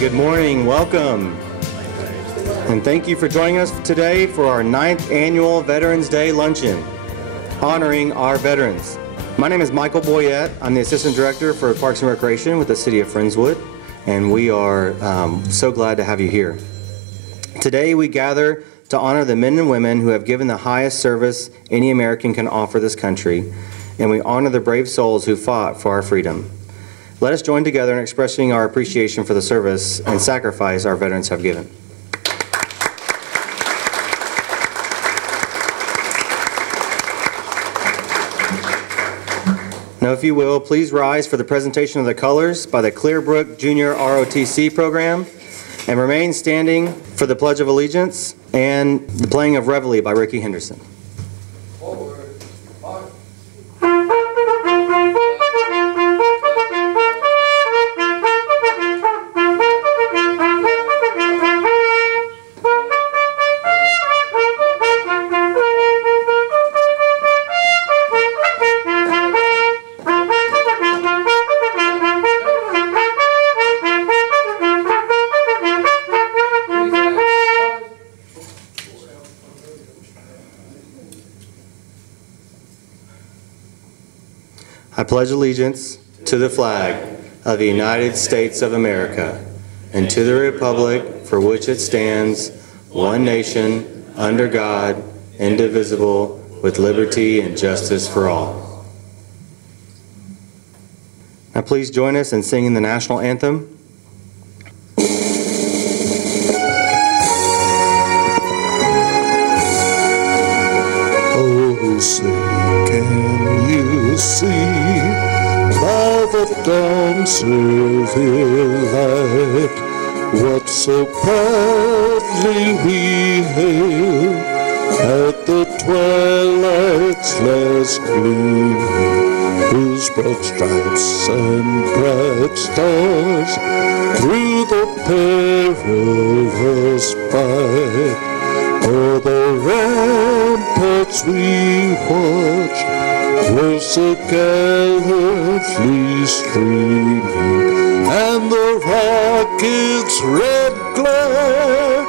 Good morning, welcome, and thank you for joining us today for our 9th annual Veterans Day Luncheon, honoring our veterans. My name is Michael Boyett. I'm the Assistant Director for Parks and Recreation with the City of Friendswood, and we are so glad to have you here. Today we gather to honor the men and women who have given the highest service any American can offer this country, and we honor the brave souls who fought for our freedom. Let us join together in expressing our appreciation for the service and sacrifice our veterans have given. Now, if you will, please rise for the presentation of the colors by the Clearbrook Junior ROTC program, and remain standing for the Pledge of Allegiance and the playing of Reveille by Ricky Henderson. I pledge allegiance to the flag of the United States of America and to the republic for which it stands, one nation, under God, indivisible, with liberty and justice for all. Now please join us in singing the national anthem. Oh, say, can you see by the dawn's early light what so proudly we hail at the twilight's last gleaming, whose broad stripes and bright stars through the perilous fight o'er the ramparts we watch were so gallantly streaming, and the rocket's red glare,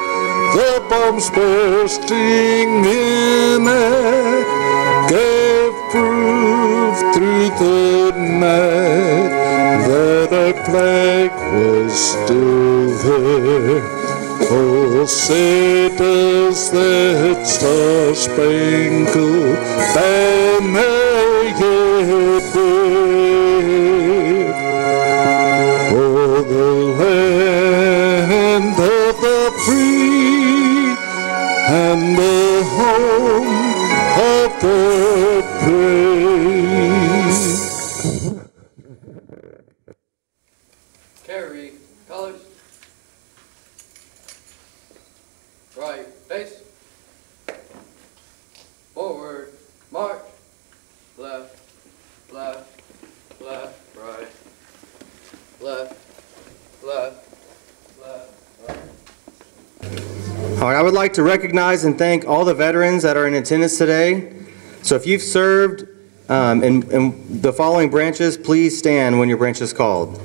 the bombs bursting in air, gave proof through the night that our flag was still there. Oh, say does that star-spangled banner yet wave o'er the land of the free and the home of the brave? Carry colors. Right face. Forward march. Left, left, left, right. Left, left, left, right. All right, I would like to recognize and thank all the veterans that are in attendance today. So if you've served in the following branches, please stand when your branch is called.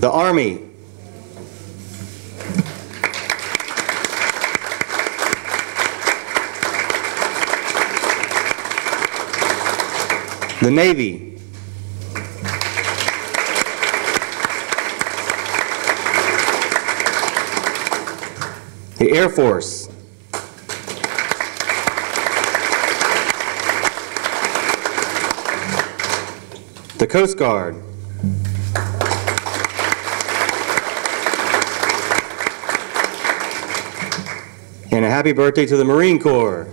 The Army. The Navy. The Air Force. The Coast Guard. And a happy birthday to the Marine Corps.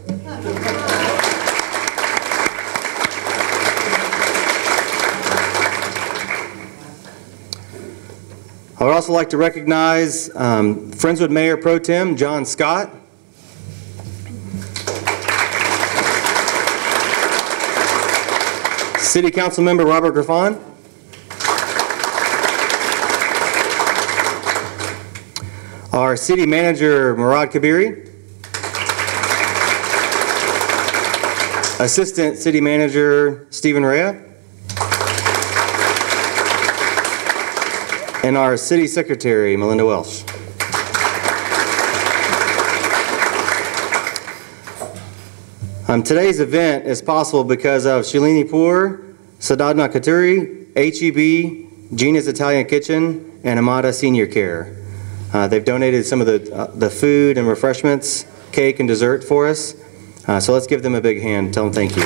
I would also like to recognize Friendswood Mayor Pro Tem John Scott, City Councilmember Robert Griffon, our City Manager Murad Kabiri, Assistant City Manager Stephen Rea, and our City Secretary, Melinda Welsh. Today's event is possible because of Shalini Poor, Sadadna Katuri, HEB, Gina's Italian Kitchen, and Amada Senior Care. They've donated some of the food and refreshments, cake and dessert for us. So let's give them a big hand. Tell them thank you.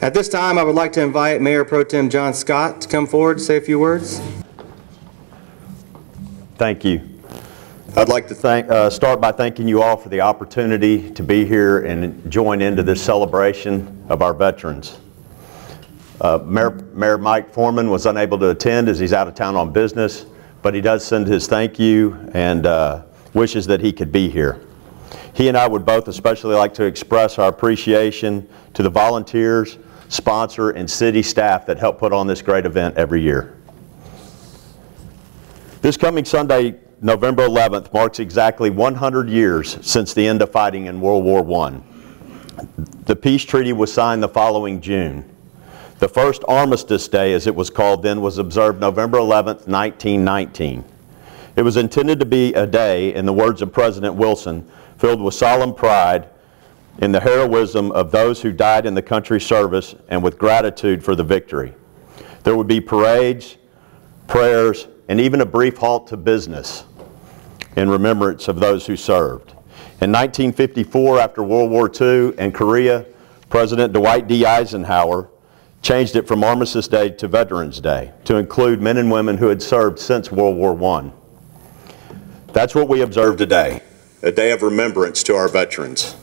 At this time, I would like to invite Mayor Pro Tem John Scott to come forward to say a few words. Thank you. I'd like to start by thanking you all for the opportunity to be here and join into this celebration of our veterans. Mayor Mike Foreman was unable to attend as he's out of town on business, but he does send his thank you and wishes that he could be here. He and I would both especially like to express our appreciation to the volunteers, sponsor, and city staff that help put on this great event every year. This coming Sunday, November 11th, marks exactly 100 years since the end of fighting in World War I. The peace treaty was signed the following June. The first Armistice Day, as it was called then, was observed November 11th, 1919. It was intended to be a day, in the words of President Wilson, filled with solemn pride in the heroism of those who died in the country's service and with gratitude for the victory. There would be parades, prayers, and even a brief halt to business in remembrance of those who served. In 1954, after World War II and Korea, President Dwight D. Eisenhower changed it from Armistice Day to Veterans Day to include men and women who had served since World War I. That's what we observe today, a day of remembrance to our veterans.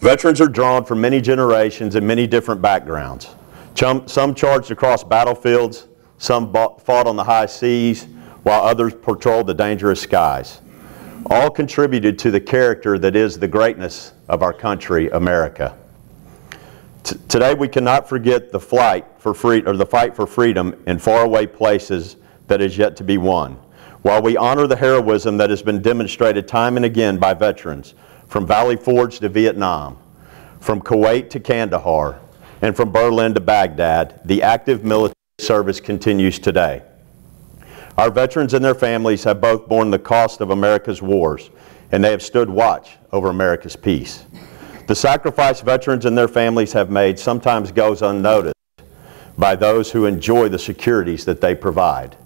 Veterans are drawn from many generations and many different backgrounds. Some charged across battlefields, some fought on the high seas, while others patrolled the dangerous skies. All contributed to the character that is the greatness of our country, America. Today we cannot forget the fight for freedom in faraway places that is yet to be won, while we honor the heroism that has been demonstrated time and again by veterans, from Valley Forge to Vietnam, from Kuwait to Kandahar, and from Berlin to Baghdad. The active military service continues today. Our veterans and their families have both borne the cost of America's wars, and they have stood watch over America's peace. The sacrifice veterans and their families have made sometimes goes unnoticed by those who enjoy the securities that they provide.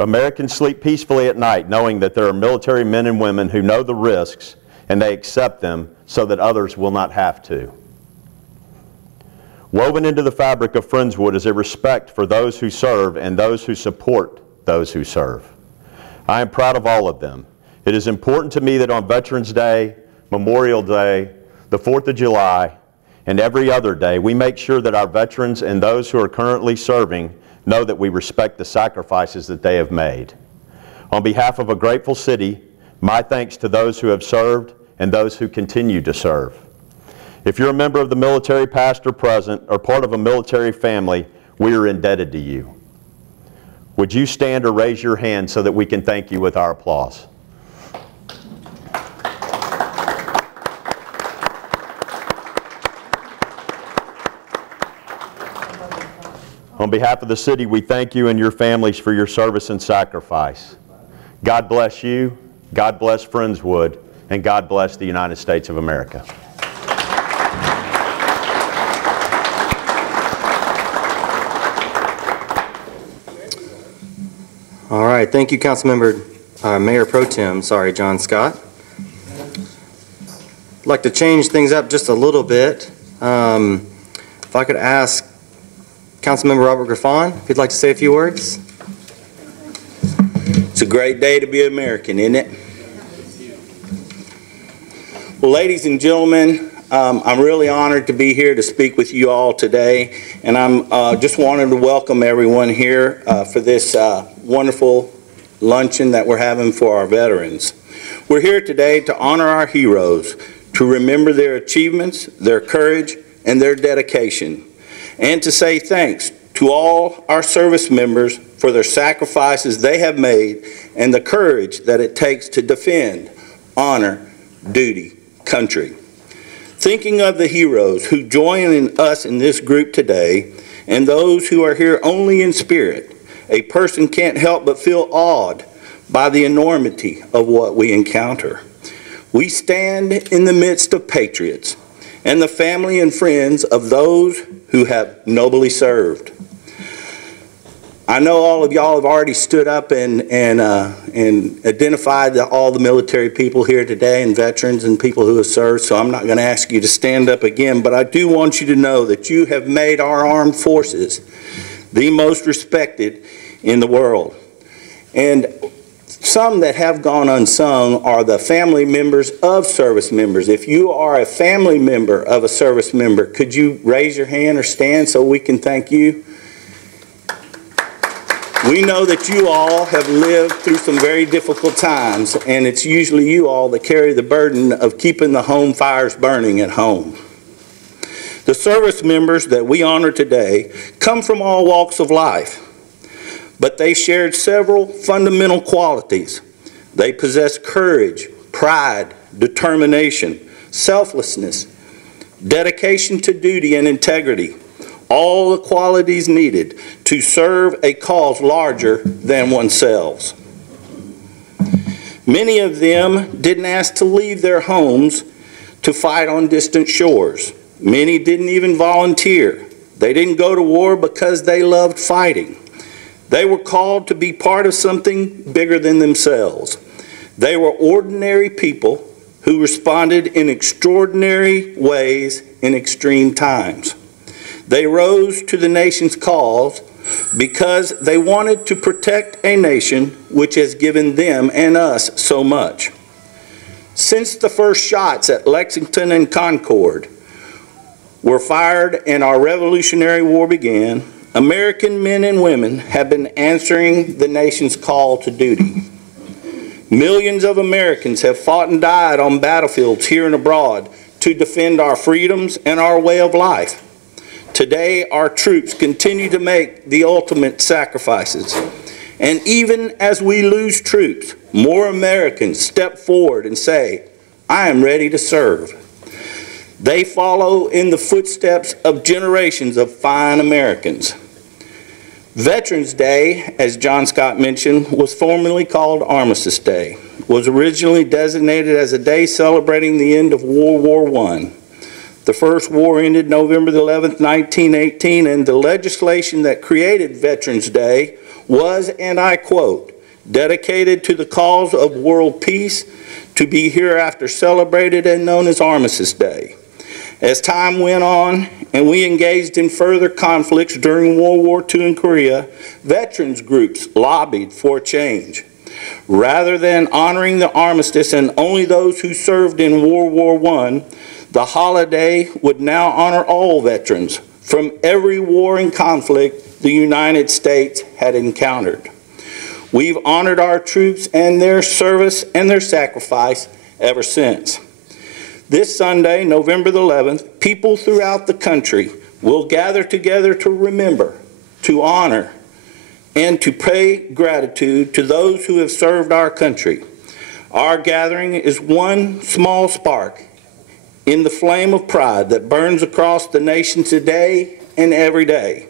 Americans sleep peacefully at night knowing that there are military men and women who know the risks and they accept them so that others will not have to. Woven into the fabric of Friendswood is a respect for those who serve and those who support those who serve. I am proud of all of them. It is important to me that on Veterans Day, Memorial Day, the 4th of July, and every other day, we make sure that our veterans and those who are currently serving know that we respect the sacrifices that they have made. On behalf of a grateful city, my thanks to those who have served and those who continue to serve. If you're a member of the military, past or present, or part of a military family, we are indebted to you. Would you stand or raise your hand so that we can thank you with our applause? On behalf of the city, we thank you and your families for your service and sacrifice. God bless you, God bless Friendswood, and God bless the United States of America. All right, thank you, Councilmember, Mayor Pro Tem, John Scott. I'd like to change things up just a little bit. If I could ask Councilmember Robert Griffon, if you'd like to say a few words. It's a great day to be American, isn't it? Well, ladies and gentlemen, I'm really honored to be here to speak with you all today, and I'm just wanted to welcome everyone here for this wonderful luncheon that we're having for our veterans. We're here today to honor our heroes, to remember their achievements, their courage, and their dedication, and to say thanks to all our service members for their sacrifices they have made and the courage that it takes to defend, honor, duty, country. Thinking of the heroes who join us in this group today and those who are here only in spirit, a person can't help but feel awed by the enormity of what we encounter. We stand in the midst of patriots and the family and friends of those who have nobly served. I know all of y'all have already stood up and identified all the military people here today and veterans and people who have served, so I'm not going to ask you to stand up again, but I do want you to know that you have made our armed forces the most respected in the world. And some that have gone unsung are the family members of service members. If you are a family member of a service member, could you raise your hand or stand so we can thank you? We know that you all have lived through some very difficult times, and it's usually you all that carry the burden of keeping the home fires burning at home. The service members that we honor today come from all walks of life, but they shared several fundamental qualities. They possess courage, pride, determination, selflessness, dedication to duty and integrity, all the qualities needed to serve a cause larger than oneself. Many of them didn't ask to leave their homes to fight on distant shores. Many didn't even volunteer. They didn't go to war because they loved fighting. They were called to be part of something bigger than themselves. They were ordinary people who responded in extraordinary ways in extreme times. They rose to the nation's cause because they wanted to protect a nation which has given them and us so much. Since the first shots at Lexington and Concord were fired and our Revolutionary War began, American men and women have been answering the nation's call to duty. Millions of Americans have fought and died on battlefields here and abroad to defend our freedoms and our way of life. Today, our troops continue to make the ultimate sacrifices. And even as we lose troops, more Americans step forward and say, I am ready to serve. They follow in the footsteps of generations of fine Americans. Veterans Day, as John Scott mentioned, was formerly called Armistice Day, was originally designated as a day celebrating the end of World War I. The first war ended November 11th, 1918, and the legislation that created Veterans Day was, and I quote, dedicated to the cause of world peace, to be hereafter celebrated and known as Armistice Day. As time went on and we engaged in further conflicts during World War II in Korea, veterans groups lobbied for change. Rather than honoring the armistice and only those who served in World War I, the holiday would now honor all veterans from every war and conflict the United States had encountered. We've honored our troops and their service and their sacrifice ever since. This Sunday, November the 11th, people throughout the country will gather together to remember, to honor, and to pay gratitude to those who have served our country. Our gathering is one small spark in the flame of pride that burns across the nation today and every day.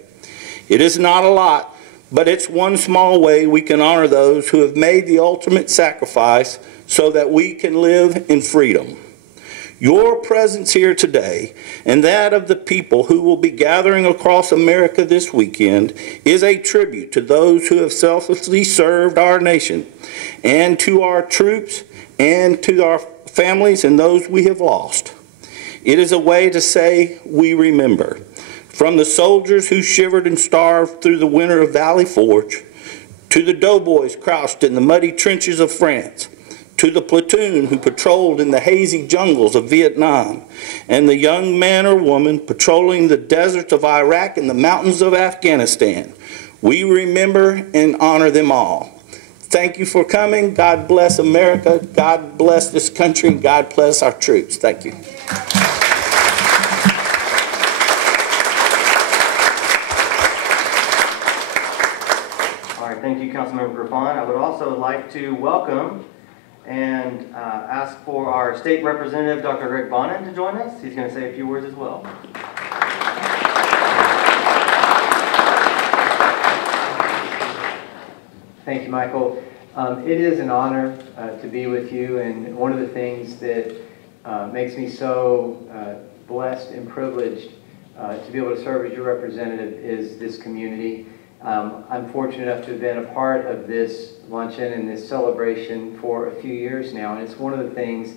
It is not a lot, but it's one small way we can honor those who have made the ultimate sacrifice so that we can live in freedom. Your presence here today and that of the people who will be gathering across America this weekend is a tribute to those who have selflessly served our nation, and to our troops and to our families and those we have lost. It is a way to say we remember. From the soldiers who shivered and starved through the winter of Valley Forge, to the doughboys crouched in the muddy trenches of France, to the platoon who patrolled in the hazy jungles of Vietnam, and the young man or woman patrolling the deserts of Iraq and the mountains of Afghanistan. We remember and honor them all. Thank you for coming. God bless America. God bless this country. God bless our troops. Thank you. All right, thank you, Councilmember Griffon. I would also like to welcome and ask for our state representative, Dr. Greg Bonnen, to join us. He's going to say a few words as well. Thank you, Michael. It is an honor to be with you, and one of the things that makes me so blessed and privileged to be able to serve as your representative is this community. I'm fortunate enough to have been a part of this luncheon and this celebration for a few years now, and it's one of the things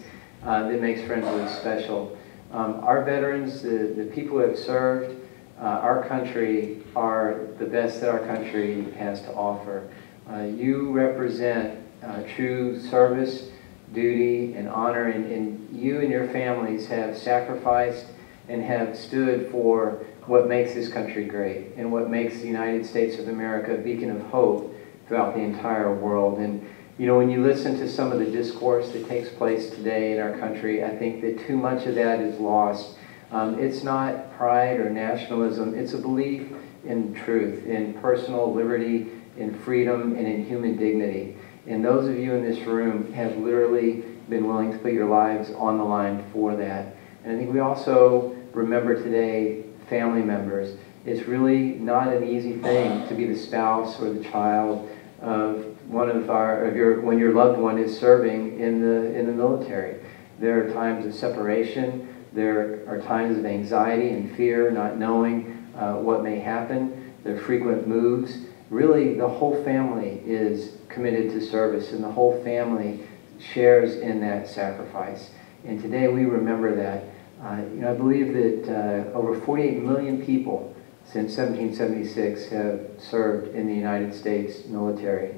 that makes Friendswood special. Our veterans, the people who have served our country, are the best that our country has to offer. You represent true service, duty, and honor, and you and your families have sacrificed and have stood for what makes this country great and what makes the United States of America a beacon of hope throughout the entire world. And you know, when you listen to some of the discourse that takes place today in our country, I think that too much of that is lost. It's not pride or nationalism, it's a belief in truth, in personal liberty, in freedom, and in human dignity. And those of you in this room have literally been willing to put your lives on the line for that. And I think we also remember today family members. It's really not an easy thing to be the spouse or the child of when your loved one is serving in the military. There are times of separation. There are times of anxiety and fear, not knowing what may happen. There are frequent moves. Really, the whole family is committed to service, and the whole family shares in that sacrifice. And today we remember that. You know, I believe that over 48 million people since 1776 have served in the United States military.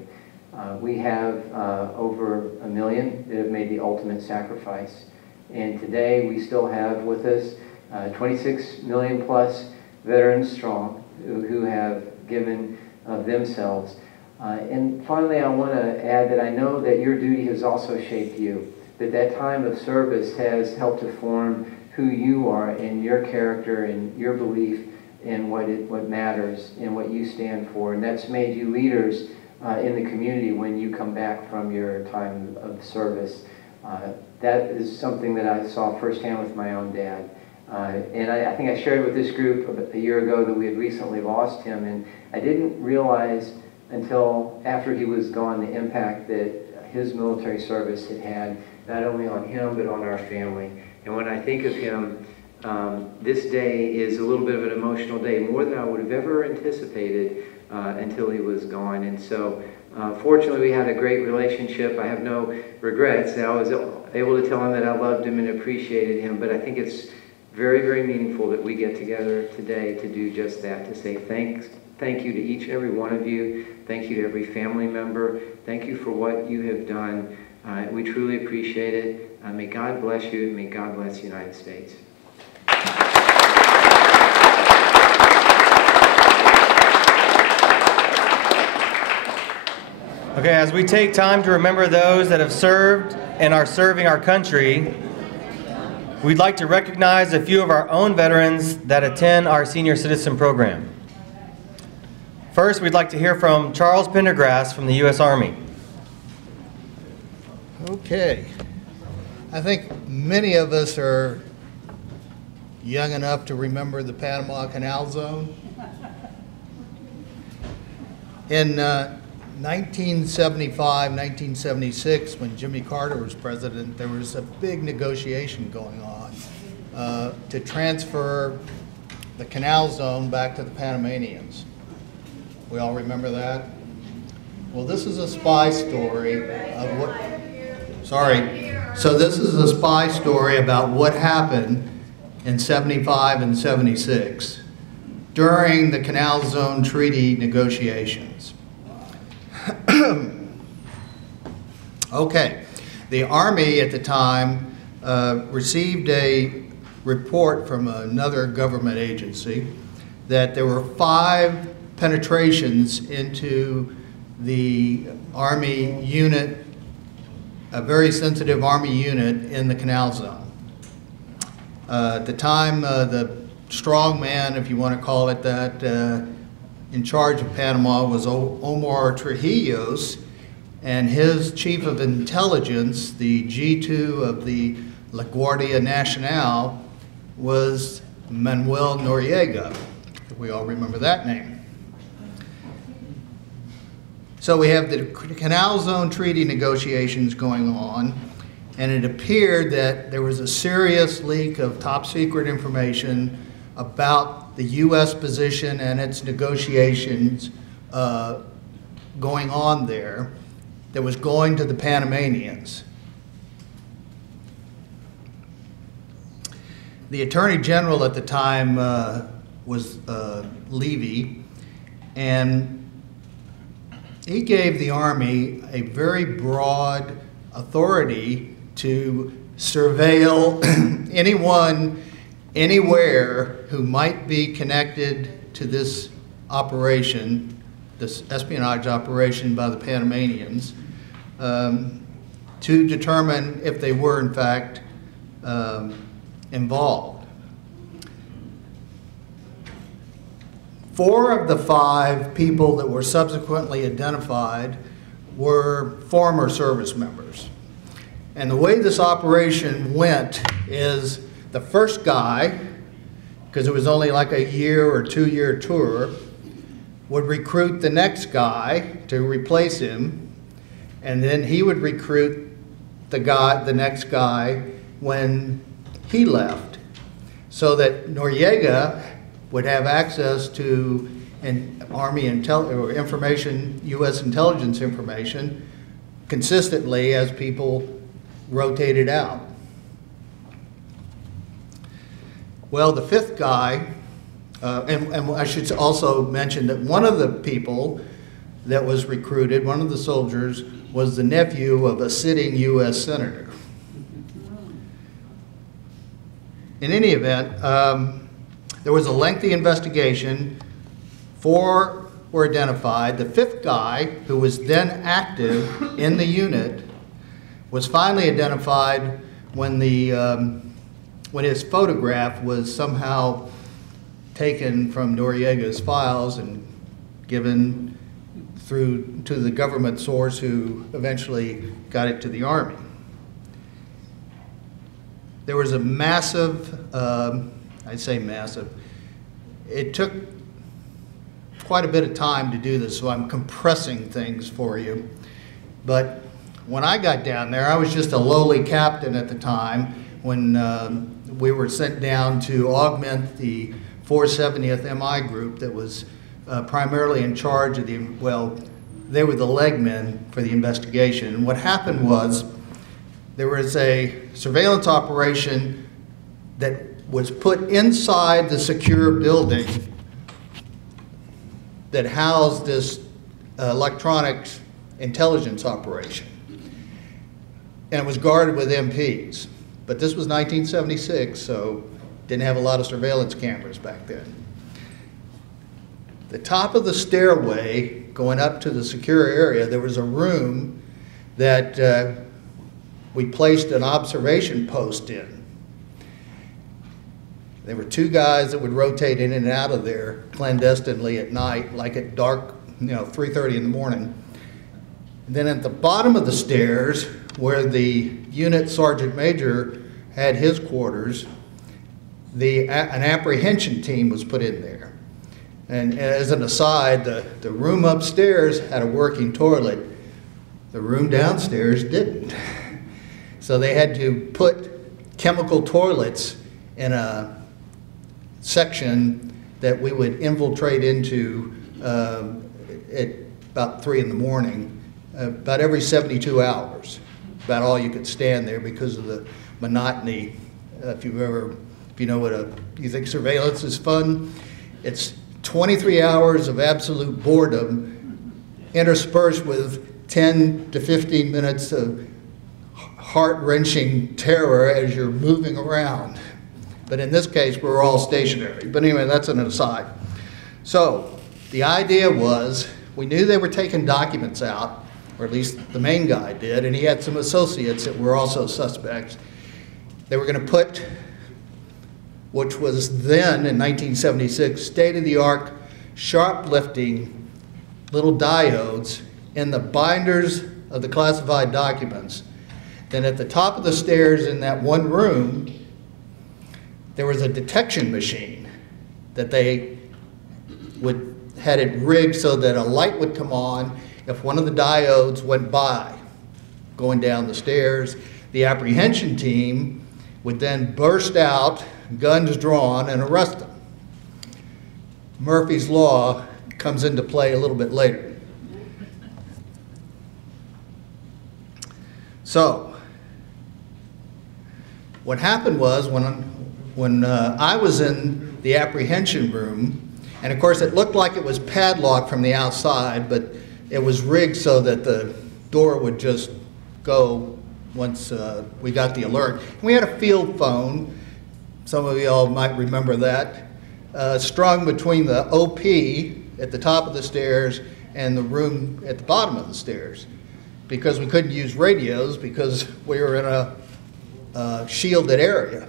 We have over 1 million that have made the ultimate sacrifice. And today we still have with us 26 million plus veterans strong who have given of themselves. And finally, I want to add that I know that your duty has also shaped you, that time of service has helped to form who you are and your character and your belief in what matters and what you stand for. And that's made you leaders in the community when you come back from your time of service. That is something that I saw firsthand with my own dad. And I think I shared with this group a year ago that we had recently lost him, and I didn't realize until after he was gone the impact that his military service had had, not only on him but on our family. And when I think of him, this day is a little bit of an emotional day, more than I would have ever anticipated until he was gone. And so fortunately we had a great relationship. I have no regrets. I was able to tell him that I loved him and appreciated him, but I think it's very, very meaningful that we get together today to do just that, to say thank you to each and every one of you. Thank you to every family member. Thank you for what you have done. We truly appreciate it. May God bless you. May God bless the United States. Okay, as we take time to remember those that have served and are serving our country, we'd like to recognize a few of our own veterans that attend our senior citizen program. First, we'd like to hear from Charles Pendergrass from the U.S. Army. Okay. I think many of us are young enough to remember the Panama Canal Zone. In 1975, 1976, when Jimmy Carter was president, there was a big negotiation going on to transfer the canal zone back to the Panamanians. We all remember that? Well, this is a spy story of what, So this is a spy story about what happened in 75 and 76 during the Canal Zone Treaty negotiations. Okay, the Army at the time received a report from another government agency that there were 5 penetrations into the Army unit, a very sensitive Army unit in the Canal Zone. At the time, the strong man, if you want to call it that, in charge of Panama was Omar Trujillo's, and his chief of intelligence, the G2 of the La Guardia Nacional, was Manuel Noriega. We all remember that name. So we have the Canal Zone Treaty negotiations going on, and it appeared that there was a serious leak of top secret information about the U.S. position and its negotiations going on there that was going to the Panamanians. The Attorney General at the time was Levy, and he gave the Army a very broad authority to surveil anyone, anywhere who might be connected to this operation, this espionage operation by the Panamanians, to determine if they were in fact involved. 4 of the 5 people that were subsequently identified were former service members. And the way this operation went is the first guy, because it was only like a year or 2-year tour, would recruit the next guy to replace him, and then he would recruit the next guy when he left, so that Noriega would have access to Army information, U.S. intelligence information, consistently as people rotated out. Well, the 5th guy, and I should also mention that one of the people that was recruited, one of the soldiers, was the nephew of a sitting U.S. senator. In any event, there was a lengthy investigation. 4 were identified. The 5th guy, who was then active in the unit, was finally identified when his photograph was somehow taken from Noriega's files and given through to the government source who eventually got it to the Army. There was a massive, I'd say massive, it took quite a bit of time to do this, so I'm compressing things for you. But when I got down there, I was just a lowly captain at the time when we were sent down to augment the 470th MI group that was primarily in charge of they were the legmen for the investigation. And what happened was there was a surveillance operation that was put inside the secure building that housed this electronics intelligence operation. And it was guarded with MPs. But this was 1976, so didn't have a lot of surveillance cameras back then. The top of the stairway going up to the secure area, there was a room that we placed an observation post in. There were 2 guys that would rotate in and out of there clandestinely at night, like at dark, 3:30 in the morning. And then at the bottom of the stairs, where the unit sergeant major had his quarters, an apprehension team was put in there. And as an aside, the room upstairs had a working toilet. The room downstairs didn't. So they had to put chemical toilets in a section that we would infiltrate into at about 3 in the morning, about every 72 hours. About all you could stand there because of the monotony. If you think surveillance is fun, it's 23 hours of absolute boredom interspersed with 10 to 15 minutes of heart-wrenching terror as you're moving around. But in this case, we're all stationary. But anyway, that's an aside. So the idea was, we knew they were taking documents out, or at least the main guy did, and he had some associates that were also suspects. They were going to put, which was then, in 1976, state-of-the-art, sharp-lifting little diodes in the binders of the classified documents, then at the top of the stairs in that one room, there was a detection machine that they had it rigged so that a light would come on if one of the diodes went by going down the stairs. The apprehension team would then burst out, guns drawn, and arrest them. Murphy's Law comes into play a little bit later. So, what happened was when I was in the apprehension room, and of course it looked like it was padlocked from the outside, but it was rigged so that the door would just go once we got the alert. And we had a field phone, some of y'all might remember that, strung between the OP at the top of the stairs and the room at the bottom of the stairs, because we couldn't use radios because we were in a shielded area.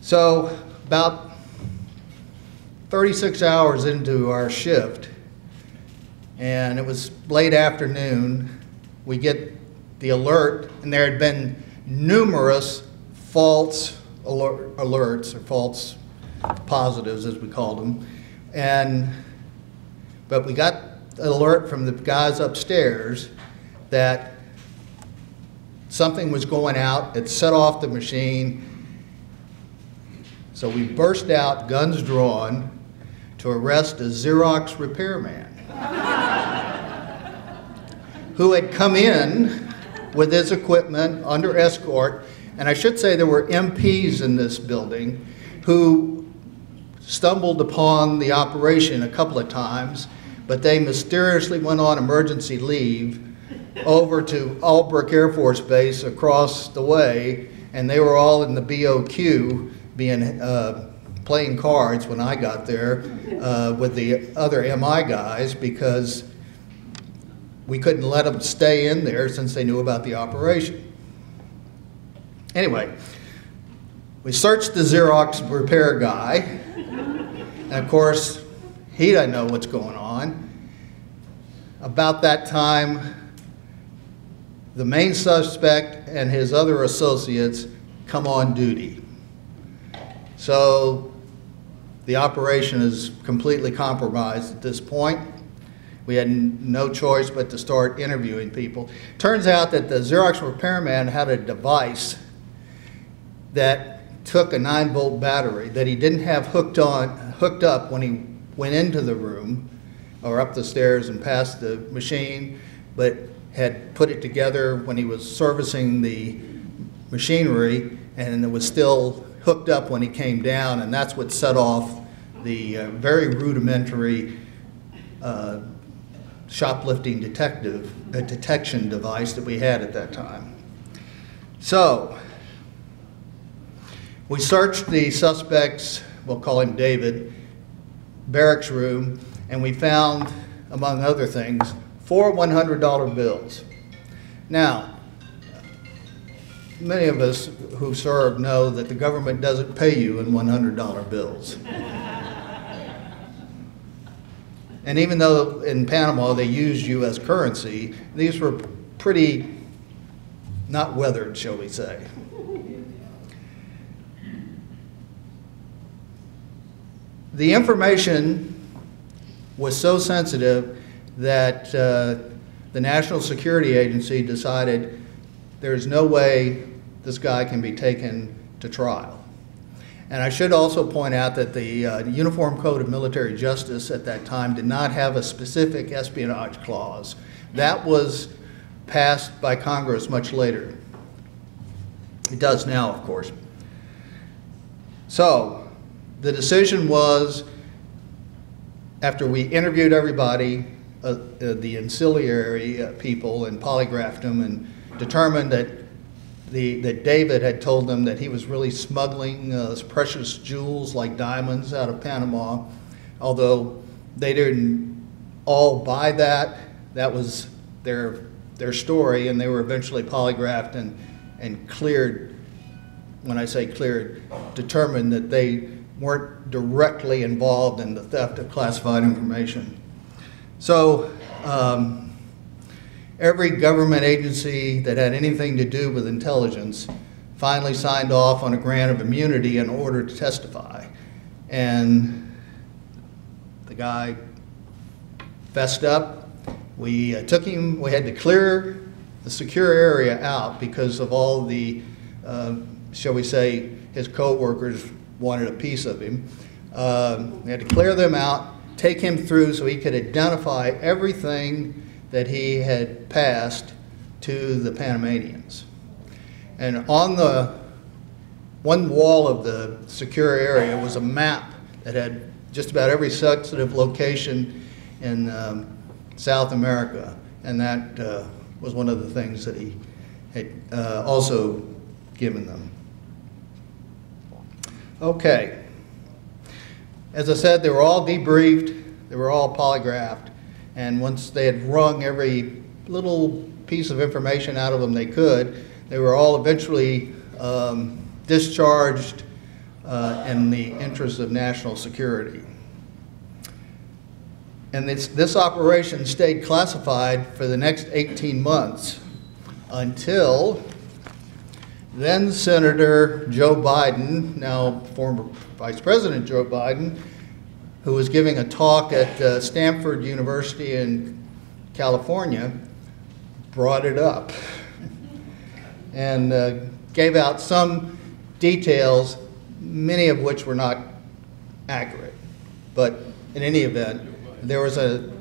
So about 36 hours into our shift, and it was late afternoon, we get the alert, and there had been numerous false alerts, or false positives as we called them, but we got an alert from the guys upstairs that something was going out. It set off the machine. So we burst out, guns drawn, to arrest a Xerox repairman who had come in with his equipment under escort. And I should say there were MPs in this building who stumbled upon the operation a couple of times, but they mysteriously went on emergency leave over to Albrook Air Force Base across the way, and they were all in the BOQ playing cards when I got there with the other MI guys, because we couldn't let them stay in there since they knew about the operation. Anyway, we searched the Xerox repair guy, and of course, he doesn't know what's going on. About that time, the main suspect and his other associates come on duty. So the operation is completely compromised at this point. We had no choice but to start interviewing people. Turns out that the Xerox repairman had a device that took a 9-volt battery that he didn't have hooked up when he went into the room or up the stairs and past the machine, but had put it together when he was servicing the machinery, and it was still hooked up when he came down, and that's what set off the very rudimentary shoplifting detection device that we had at that time. So we searched the suspect's, we'll call him David, barracks room, and we found, among other things, 4 $100 bills. Now, many of us who serve know that the government doesn't pay you in $100 bills. And even though in Panama they used U.S. currency, these were pretty not weathered, shall we say. The information was so sensitive that the National Security Agency decided there's no way this guy can be taken to trial. And I should also point out that the Uniform Code of Military Justice at that time did not have a specific espionage clause. That was passed by Congress much later. It does now, of course. So the decision was, after we interviewed everybody, the ancillary people, and polygraphed them, and determined that David had told them that he was really smuggling precious jewels like diamonds out of Panama, although they didn't all buy that. That was their story, and they were eventually polygraphed and cleared. When I say cleared, determined that they weren't directly involved in the theft of classified information. So every government agency that had anything to do with intelligence finally signed off on a grant of immunity in order to testify. And the guy fessed up. We took him, we had to clear the secure area out because of all the, shall we say, his co-workers wanted a piece of him. We had to clear them out, take him through so he could identify everything that he had passed to the Panamanians. And on the one wall of the secure area was a map that had just about every sensitive location in South America. And that was one of the things that he had also given them. Okay. As I said, they were all debriefed, they were all polygraphed, and once they had wrung every little piece of information out of them they could, they were all eventually discharged in the interest of national security. And this operation stayed classified for the next 18 months until then Senator Joe Biden, now former Vice President Joe Biden, who was giving a talk at Stanford University in California, brought it up and gave out some details, many of which were not accurate. But in any event, there was an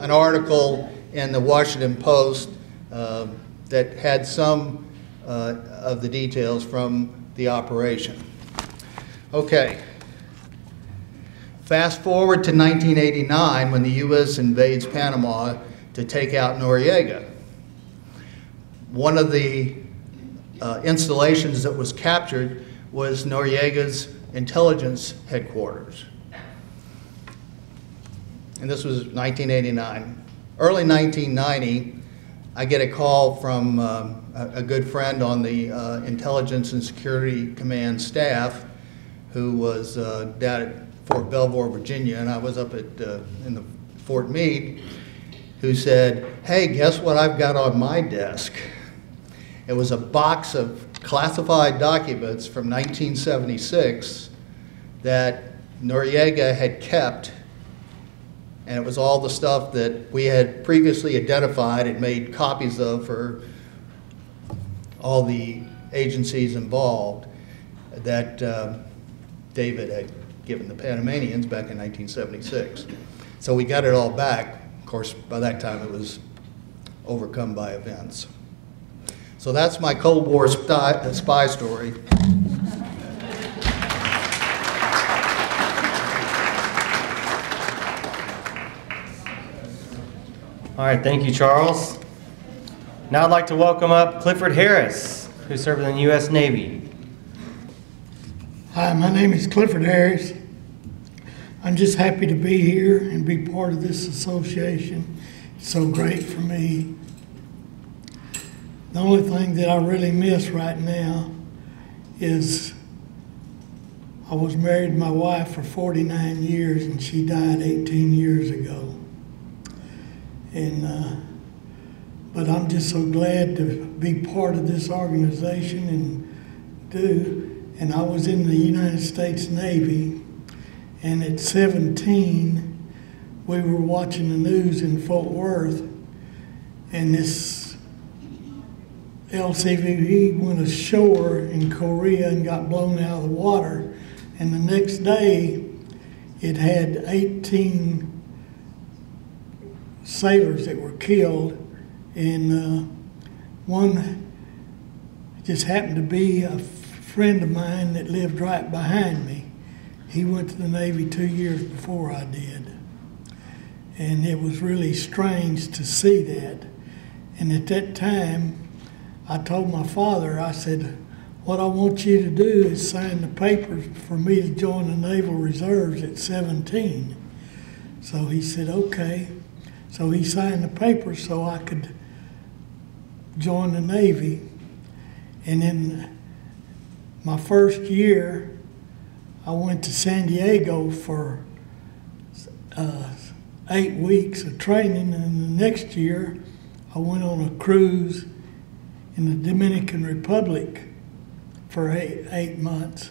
article in the Washington Post that had some of the details from the operation. Okay. Fast forward to 1989 when the U.S. invades Panama to take out Noriega. One of the installations that was captured was Noriega's intelligence headquarters. And this was 1989. Early 1990, I get a call from a good friend on the Intelligence and Security Command staff who was down at Fort Belvoir, Virginia, and I was up at in the Fort Meade, who said, "Hey, guess what I've got on my desk?" It was a box of classified documents from 1976 that Noriega had kept, and it was all the stuff that we had previously identified and made copies of for all the agencies involved that David had given the Panamanians back in 1976. So we got it all back. Of course, by that time it was overcome by events. So that's my Cold War spy story. All right, thank you, Charles. Now I'd like to welcome up Clifford Harris, who served in the U.S. Navy. Hi, my name is Clifford Harris. I'm just happy to be here and be part of this association. It's so great for me. The only thing that I really miss right now is I was married to my wife for 49 years and she died 18 years ago. And but I'm just so glad to be part of this organization and do. And I was in the United States Navy, and at 17, we were watching the news in Fort Worth, and this LCV went ashore in Korea and got blown out of the water. And the next day, it had 18 sailors that were killed, and one just happened to be a friend of mine that lived right behind me. He went to the Navy 2 years before I did. And it was really strange to see that. And at that time, I told my father, I said, what I want you to do is sign the papers for me to join the Naval Reserves at 17. So he said, okay. So he signed the papers so I could join the Navy. And then my first year, I went to San Diego for 8 weeks of training, and the next year, I went on a cruise in the Dominican Republic for eight months.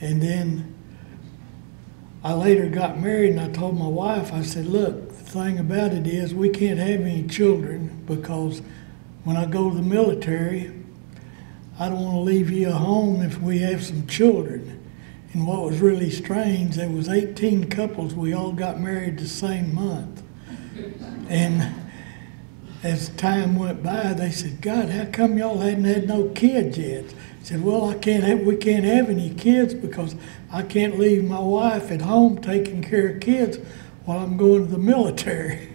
And then I later got married, and I told my wife, I said, look, the thing about it is we can't have any children because when I go to the military, I don't want to leave you a home if we have some children. And what was really strange, there was 18 couples, we all got married the same month. And as time went by, they said, God, how come y'all hadn't had no kids yet? I said, well, we can't have any kids because I can't leave my wife at home taking care of kids while I'm going to the military.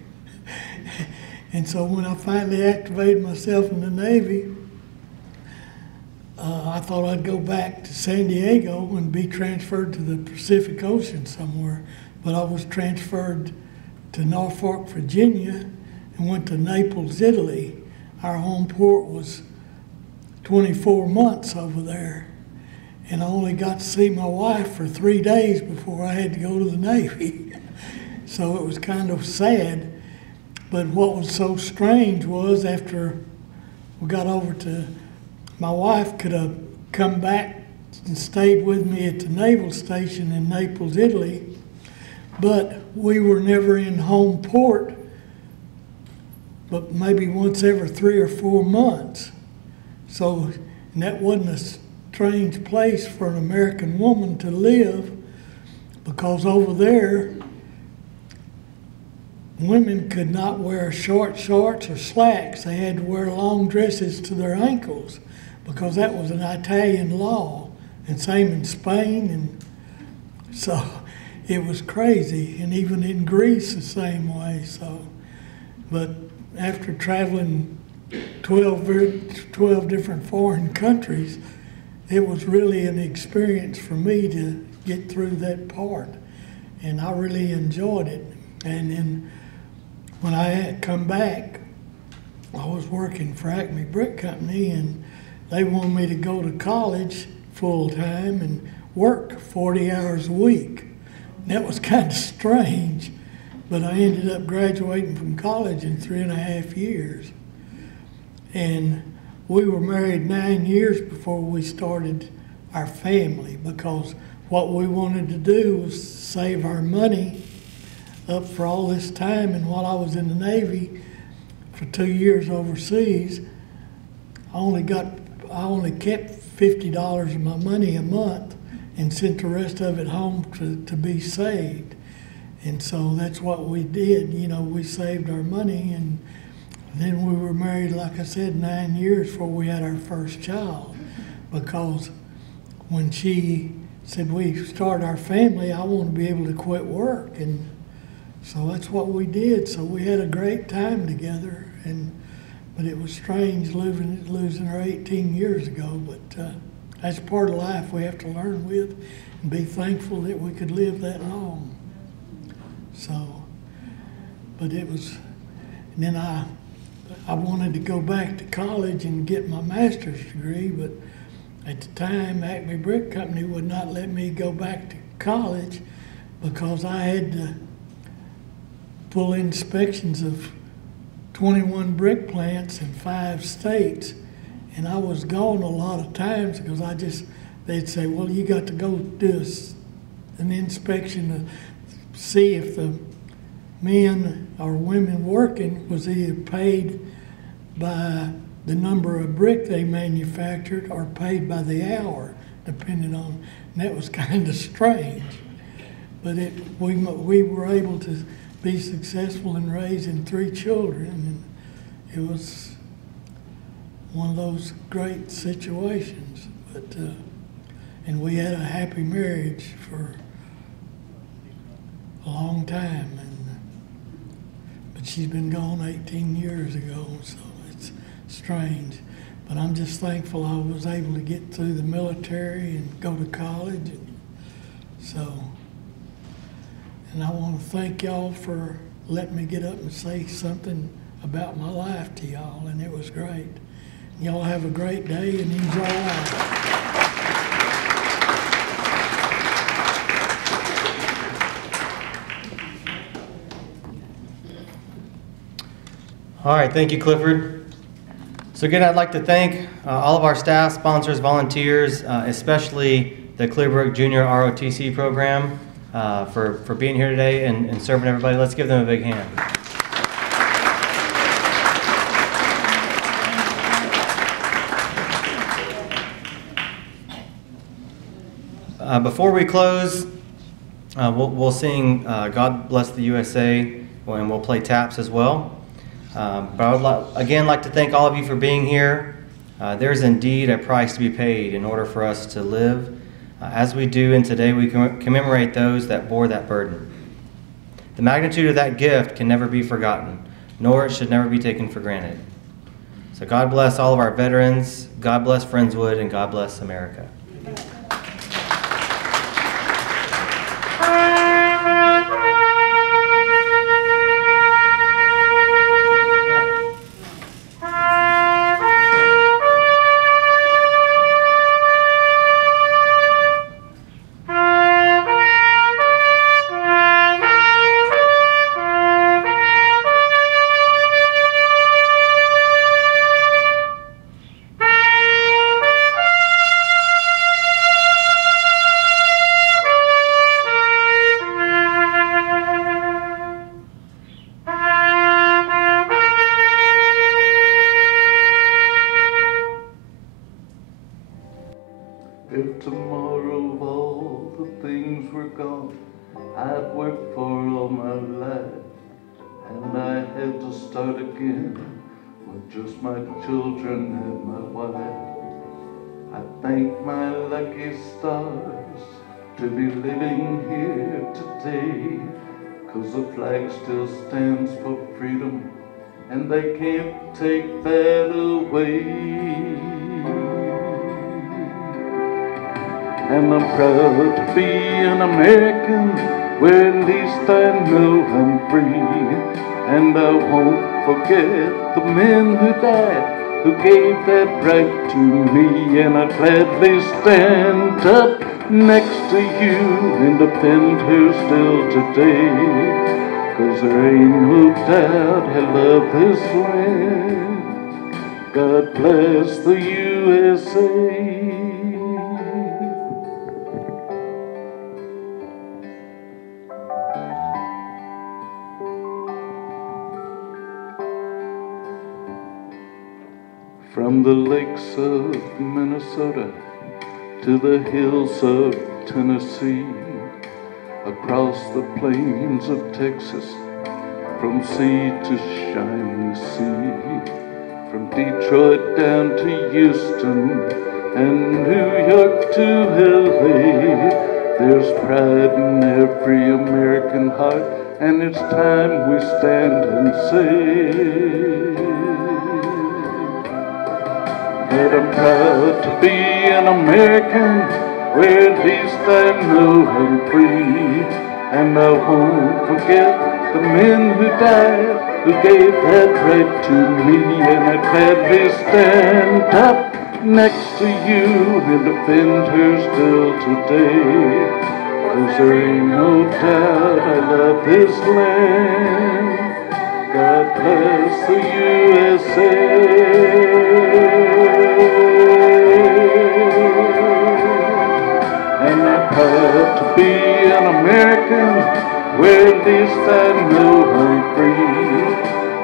And so when I finally activated myself in the Navy, I thought I'd go back to San Diego and be transferred to the Pacific Ocean somewhere. But I was transferred to Norfolk, Virginia, and went to Naples, Italy. Our home port was 24 months over there. And I only got to see my wife for 3 days before I had to go to the Navy. So it was kind of sad. But what was so strange was after we got over to, my wife could have come back and stayed with me at the naval station in Naples, Italy, but we were never in home port, but maybe once every 3 or 4 months. So, and that wasn't a strange place for an American woman to live, because over there, women could not wear short shorts or slacks. They had to wear long dresses to their ankles because that was an Italian law, and same in Spain. And so it was crazy, and even in Greece the same way. So, but after traveling 12 different foreign countries, it was really an experience for me to get through that part, and I really enjoyed it. And then when I had come back, I was working for Acme Brick Company, and they wanted me to go to college full time and work 40 hours a week. And that was kind of strange, but I ended up graduating from college in 3.5 years. And we were married 9 years before we started our family, because what we wanted to do was save our money up for all this time. And while I was in the Navy for 2 years overseas, I only kept $50 of my money a month and sent the rest of it home to be saved. And so that's what we did. You know, we saved our money, and then we were married, like I said, 9 years before we had our first child, because when she said we start our family, I want to be able to quit work. And so that's what we did. So we had a great time together, but it was strange losing her 18 years ago. But that's part of life we have to learn with and be thankful that we could live that long. So, but it was, and then I wanted to go back to college and get my master's degree, but at the time, Acme Brick Company would not let me go back to college because I had to full inspections of 21 brick plants in 5 states. And I was gone a lot of times because they'd say, well, you got to go do an inspection to see if the men or women working was either paid by the number of brick they manufactured or paid by the hour, depending on, and that was kind of strange. But we were able to be successful in raising 3 children, and it was one of those great situations. But and we had a happy marriage for a long time, but she's been gone 18 years ago, so it's strange. But I'm just thankful I was able to get through the military and go to college. And I want to thank y'all for letting me get up and say something about my life to y'all, and it was great. Y'all have a great day and enjoy life. All right, thank you, Clifford. So again, I'd like to thank all of our staff, sponsors, volunteers, especially the Clearbrook Junior ROTC program for being here today and serving everybody. Let's give them a big hand. Before we close, we'll sing God Bless the USA, and we'll play taps as well. But I would again like to thank all of you for being here. There's indeed a price to be paid in order for us to live as we do, and today we commemorate those that bore that burden. The magnitude of that gift can never be forgotten, nor it should never be taken for granted. So God bless all of our veterans, God bless Friendswood, and God bless America. If tomorrow all the things were gone I'd worked for all my life, and I had to start again with just my children and my wife, I thank my lucky stars to be living here today, 'cause the flag still stands for freedom and they can't take that away. And I'm proud to be an American, where at least I know I'm free. And I won't forget the men who died, who gave that right to me. And I'd gladly stand up next to you and defend her still today, 'cause there ain't no doubt I love this land. God bless the USA. From the lakes of Minnesota to the hills of Tennessee, across the plains of Texas, from sea to shining sea, from Detroit down to Houston and New York to LA, there's pride in every American heart, and it's time we stand and say that I'm proud to be an American, where at least I know I'm free. And I won't forget the men who died, who gave that right to me. And I'd gladly stand up next to you and defend her still today, 'cause there ain't no doubt I love this land. God bless the USA. And I'm proud to be an American, where at least I know I'm free.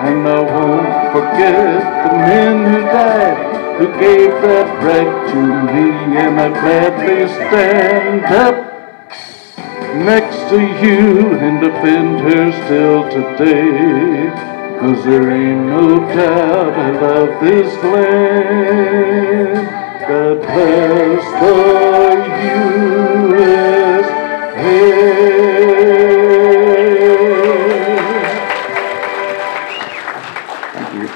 And I won't forget the men who died, who gave that right to me. And I'd gladly stand up next to you and defend her still today, 'cause there ain't no doubt I love this land. God bless the USA. Thank you.